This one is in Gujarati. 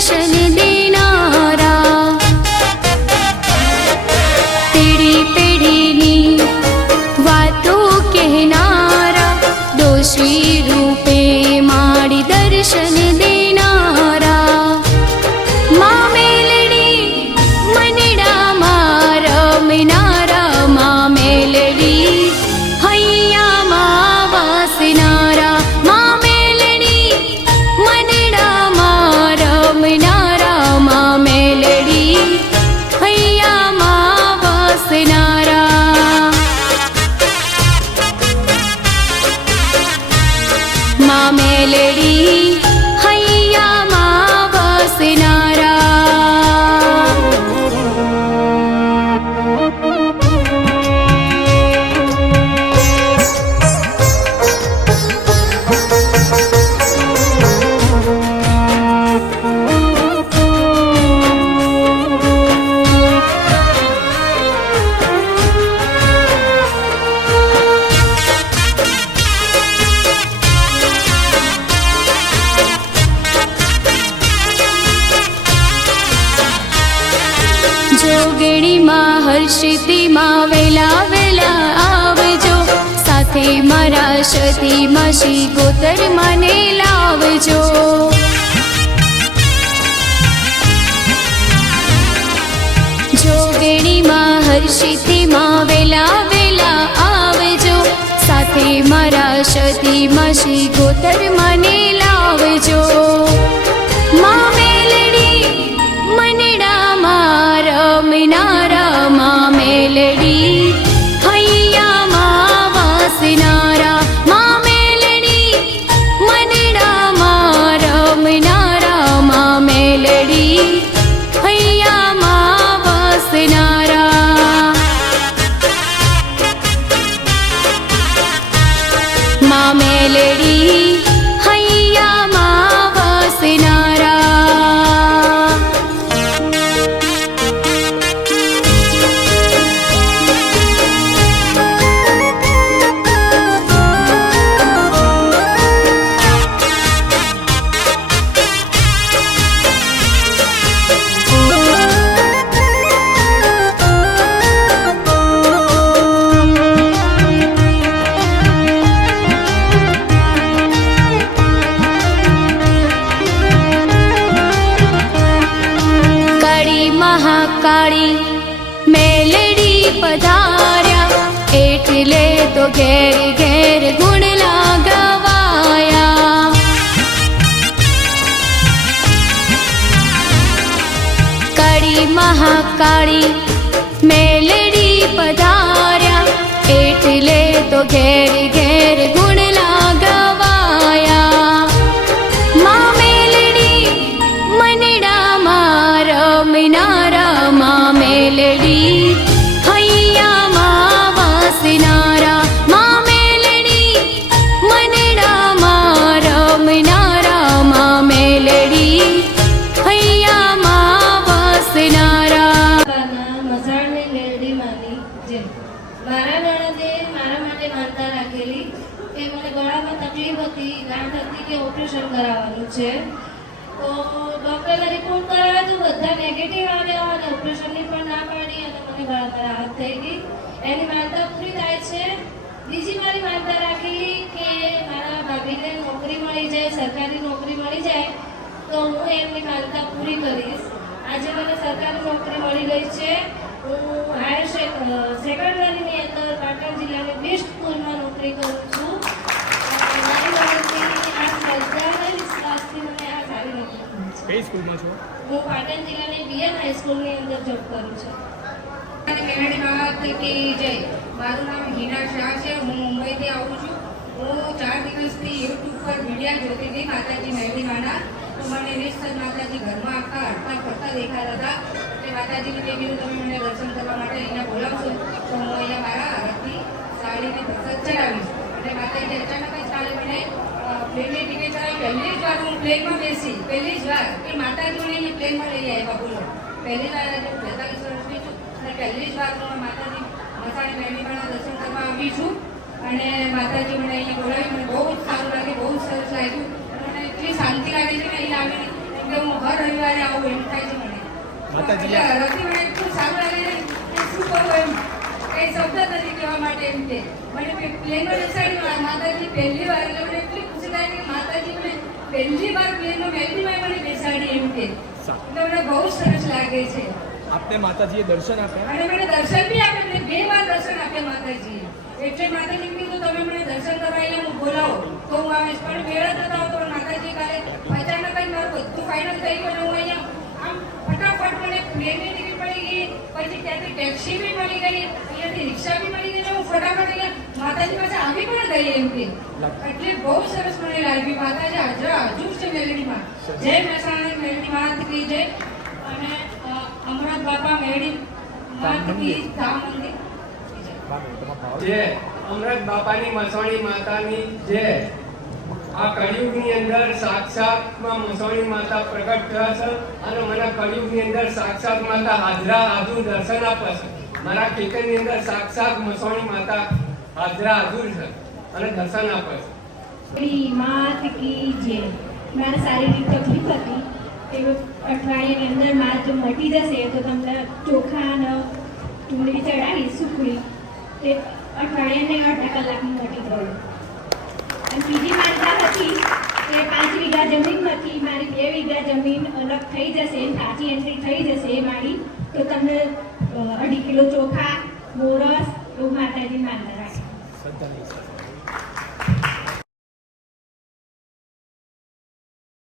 是你 હર્ષિતિમાં વેલા વેલા આવજો. સાથે મારા સતી માસી ગોતર મને લાવજો. જોગણીમાં હર્ષિતિમાં વેલા વેલા આવજો. સાથે મારા સતી માસી ગોતર મહાકાળી મેલડી પધાર્યા. એટલે તો ઘેર ઘેર ગુણ લાગવાયા. કાળી મહાકાળી મેલડી પધાર્યા. એટલે તો ઘેર ઘેર ગુણ પૂરી કરીશ. આજે મને સરકારી નોકરી મળી ગઈ છે. હું હાયર સેકન્ડરીની અંદર પાટણ જિલ્લાની બેસ્ટ સ્કૂલમાં નોકરી કરું છું. નોકરી કઈ સ્કૂલમાં છો? હું પાટણ જિલ્લાની બીએન હાઈસ્કૂલની અંદર જોબ કરું છું. મેલડી માત કી જય. મારું નામ હિના શાહ છે. હું મુંબઈથી આવું છું. હું ચાર દિવસથી યુટ્યુબ પર વિડીયા જોતી હતી માતાજી મેલડી માના તો મને નિશ્ચિત માતાજી ઘરમાં આખા હડતા ફરતા દેખાતા હતા. એટલે માતાજીની મેં તમે મને દર્શન કરવા માટે અહીંયા બોલાવશો, તો હું અહીંયા મારા હાથથી સાડીને પ્રસાદ ચડાવીશ. એટલે માતાજી અચાનક જ કાલે મને પ્લેનની ટિકિટ ચડાવી. પહેલી જ વાર હું પ્લેનમાં બેસી. પહેલી જ વાર. કે માતાજી મને અહીંયા પ્લેનમાં લઈ આવ્યા બોલો. પહેલી વાર આજે બેતાલીસ વર્ષની છું. અને પહેલી જ વાર હું માતાજી મસાણી મેળવીમાના દર્શન કરવા આવી છું. અને માતાજી મને અહીંયા બોલાવી. મને બહુ જ સારું લાગે બહુ જ સરસ લાગ્યું. અને એટલી શાંતિ લાગે છે ને અહીં આવીને એમ કે હું હર રવિવારે આવું એમ થાય છે મને. માતાજી- એટલે હરથી મને એટલું સારું લાગે કે શું કહું એમ. કઈ શબ્દ નથી કહેવા માટે એમ કે. મને પ્લેનમાં બેસાડી માતાજી પહેલી વાર એટલે મને એટલી ખુશી થાય કે માતાજી મને પહેલી વાર પ્લેનમાં મહેંદીમાં મને બેસાડી એમ કે. એટલે મને બહુ સરસ લાગે છે. આપને માતાજીએ દર્શન આપ્યા? અને મને દર્શન બી આપે મને બે વાર દર્શન આપ્યા માતાજીએ. એટલે માતાજી કીધું તમે મને દર્શન કરવા અહીંયા હું બોલાવો. તો હું આવીશ. પણ મેળા જતા હતો પણ માતાજી કાલે અચાનક જ મારું બધું ફાઇનલ થઈ ગયું હું અહીંયા આમ ફટાફટ મને પ્લેનની ટિકિટ મળી ગઈ. પછી ત્યાંથી ટેક્સી બી મળી ગઈ. અહીંયાથી રિક્ષા બી મળી ગઈ હું ફટાફટ અહીંયા માતાજી પાસે આવી પણ ગઈ એમ કે. એટલે બહુ સરસ મને લાગ્યું માતાજી હાજર હાજર છે મેલડીમાં. જય મહેસાણા મેલડી માત કી જય. અને અ, બાપા મેળી કી ધામ મંદિર કી જય. બાબુ, તમારો ભાવ? જે અમૃત બાપાની મસોણી માતાની જે આ કળિયુગની અંદર સાક્ષાતમાં મસોણી માતા પ્રગટ થયા છે અને મને કળિયુગની અંદર સાક્ષાત માતા હાજરા હાજર દર્શન આપે છે. મારા કીર્તનની અંદર સાક્ષાત મસોણી માતા હાજરા હાજુર છે અને દર્શન આપે છે. માત કી જે મારે શારીરિક તકલીફ હતી એ અઠવાડિયાની અંદર માત જો મટી જશે તો તમને ચોખા અને ચૂંદડી ચડાવી સુખડી. તે અઠવાડિયાને અડધા કલાકનું મટી ગયું અને બીજી માનતા હતી કે પાંચ વીઘા જમીનમાંથી મારી બે વીઘા જમીન અલગ થઈ જશે, પાછી એન્ટ્રી થઈ જશે મારી તો તમને અઢી કિલો ચોખા મોરસ એવું માતાજી માનતા રાખે.